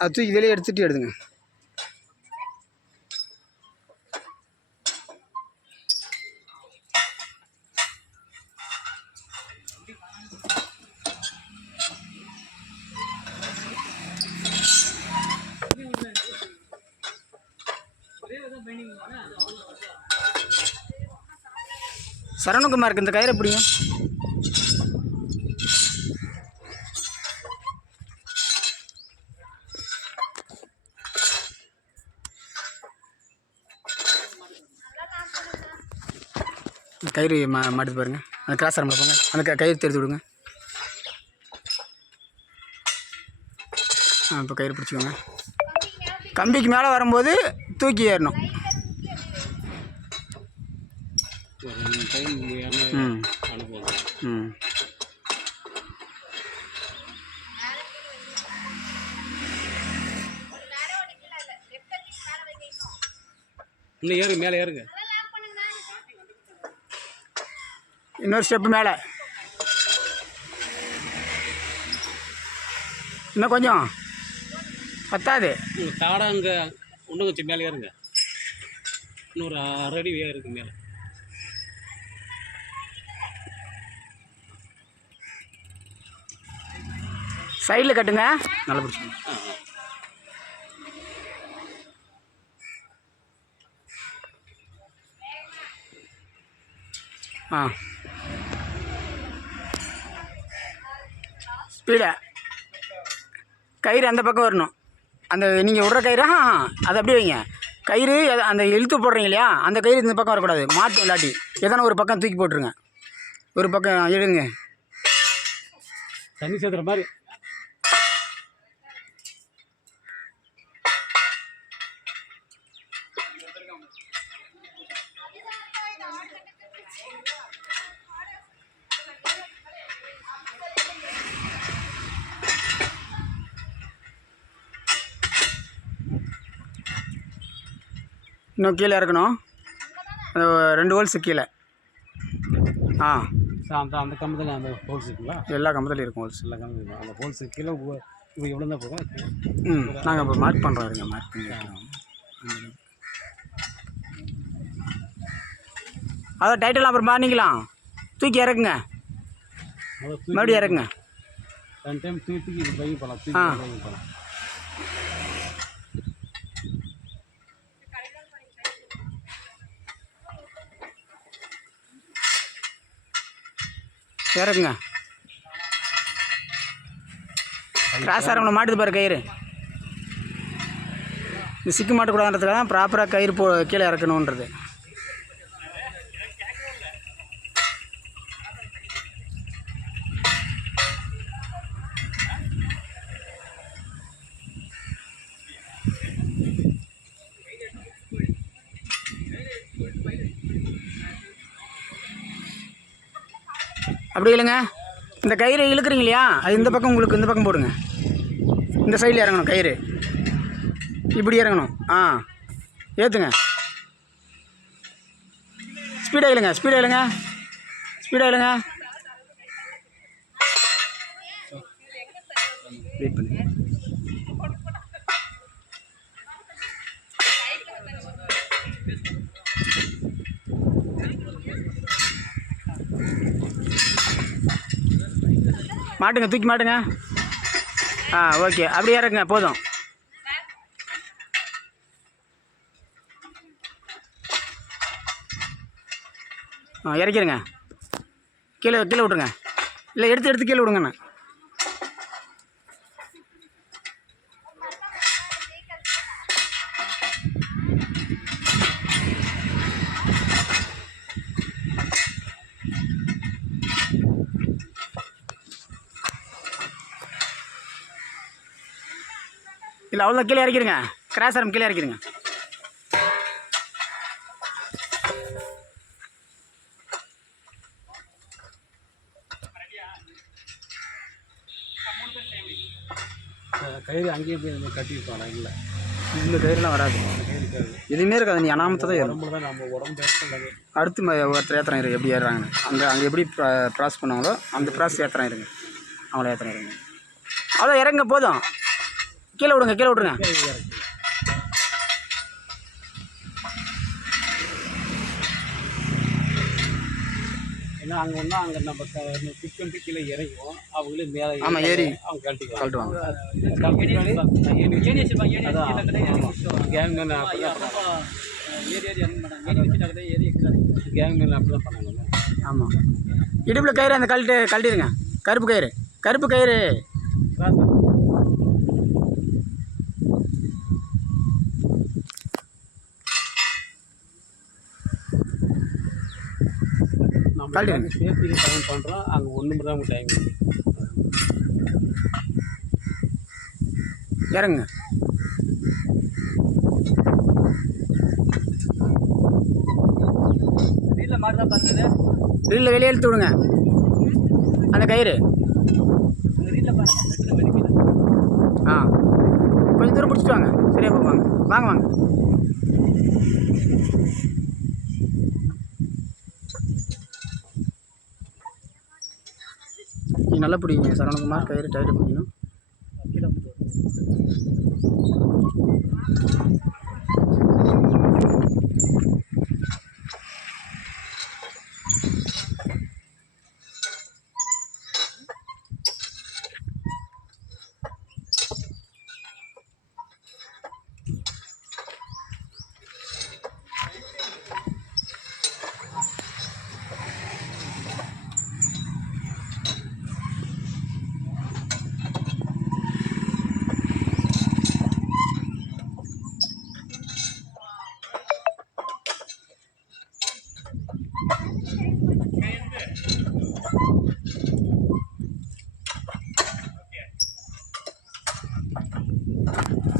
அது தூக்கி வெளியே எடுத்துகிட்டு எடுதுங்க. சரவணகுமாருக்கு இந்த கயிறு எப்படிங்க? கயிறு மாட்டுது பாருங்க. அந்த கிராஸ் ஆரம்பில் போங்க. அந்த கயிறு தெரிஞ்சு விடுங்க. இப்போ கயிறு பிடிச்சிக்கோங்க. கம்பிக்கு மேலே வரும்போது தூக்கி ஏறணும். ம் ம் இன்னும் ஏறுங்க, மேலே ஏறுங்க. இன்னொரு ஸ்டெப்பு மேலே. இன்னும் கொஞ்சம் பத்தாது. தாடா அங்கே இன்னும் கொஞ்சம் மேலே ஏறுங்க. இன்னொரு 6 அடி ஏறுங்க மேலே. சைடில் கட்டுங்க. நல்லா பிடிச்சிக்கோங்க. ஸ்பீடா கயிறு அந்த பக்கம் வரணும். அந்த நீங்கள் விட்ற கயிறு அதை அப்படியே வைங்க. கயிறு அந்த இழுத்து போடுறீங்க இல்லையா, அந்த கயிறு இந்த பக்கம் வரக்கூடாது. மாட்டு இல்லாட்டி எதனா ஒரு பக்கம் தூக்கி போட்டுருங்க. ஒரு பக்கம் இழுங்க. தண்ணி சேர்த்துற மாதிரி. இன்னும் கீழே இறக்கணும். 2 ஹோல்ஸு கீழே. அந்த கம்பத்தில் அந்த ஹோல்ஸ் இருக்குங்களா? எல்லா கம்பத்துலையும் இருக்கும் ஹோல்ஸ். எல்லா கம்பத்துலையும் அந்த ஹோல்ஸு கீழே இப்போ எவ்வளோ தான் போகும்? நாங்கள் இப்போ மார்க் பண்ணுறோம். இருங்க, மார்க் பண்ணி அதை டைட்டெல்லாம் அப்புறம் பண்ணிக்கலாம். தூக்கி இறக்குங்க. மறுபடியும் இறக்குங்க. 2 டைம் தூக்கி பைக் போகலாம். இறக்குங்க. கிராஸ் ஆரம்பம் மாட்டுது பாரு கயிறு. இந்த சிக்கு மாட்டக்கூடாதுன்றதுக்காக தான் ப்ராப்பராக கயிறு கீழே இறக்கணுன்றது. அப்படி இல்லைங்க, இந்த கயிறு இழுக்கிறீங்க இல்லையா, அது இந்த பக்கம் உங்களுக்கு இந்த பக்கம் போடுங்க. இந்த சைடில் இறங்கணும் கயிறு. இப்படி இறங்கணும். ஏற்றுங்க. ஸ்பீடாக இழுங்க, ஸ்பீடாக இழுங்க, ஸ்பீடாக இழுங்க. வெயிட் பண்ணு. மாட்டுங்க, தூக்கி மாட்டுங்க. ஓகே, அப்படியே இறக்குங்க. போதும். இறக்கிடுங்க. கீழே கீழே விட்ருங்க. இல்லை, எடுத்து கீழே விடுங்கண்ணா. இல்லை, அவ்வளோதான். கீழே இறக்கிடுங்க. கிராஸ் ஆரம் கீழே இறக்கிடுங்க. கயிறு அங்கேயே போய் கட்டியிருப்பாங்க. இல்லை, இந்த கயிறுலாம் வராது. எதுவுமே இருக்காது. நீ அனாமத்தை தான் ஏறும். நம்ம உடம்பு அடுத்து ஒருத்தர் ஏற்றுறேன் இருக்கு. எப்படி ஏறுறாங்கன்னு அங்கே எப்படி ப்ராஸ் பண்ணாங்களோ அந்த ப்ராஸ் ஏற்றுறேன் இருங்க. அவங்கள ஏற்றுறேன் இருங்க. அவ்வளோ இறங்க. போதும். கீழே விடுங்க, கீழே விட்ருங்க. ஏன்னா அங்கே ஒன்றா அங்கே நம்ம பிக் பண்ணிட்டு கீழே இறங்குவோம். அவங்களே மேலே ஆமாம், ஏறி அவங்க கழட்டிக்குவாங்க. கழட்டுவாங்க. கேங் மேலே கேங் மேலே அப்படி தான் பண்ணாங்க. ஆமாம், இடுப்பில் கயிறு அந்த கழட்டிடுங்க. கருப்பு கயிறு, கருப்பு கயிறு. நம்ம சேஃப்டிக்கு டைம் பண்ணுறோம். அங்கே ஒன்று தான் அவங்க டைம் இறங்குங்க. வீட்டில் மாடு தான் பண்ணுறது. ரீலில் வெளியே இழுத்து விடுங்க அந்த கயிறு. வீட்டில் பாருங்கள். ஆ, கொஞ்சம் தூரம் பிடிச்சிட்டு வாங்க. சரியா போவாங்க. வாங்க வாங்க. நீ நல்லா பிடிங்க சரவணகுமார். கயிறு டைட்டு பிடிக்கணும்.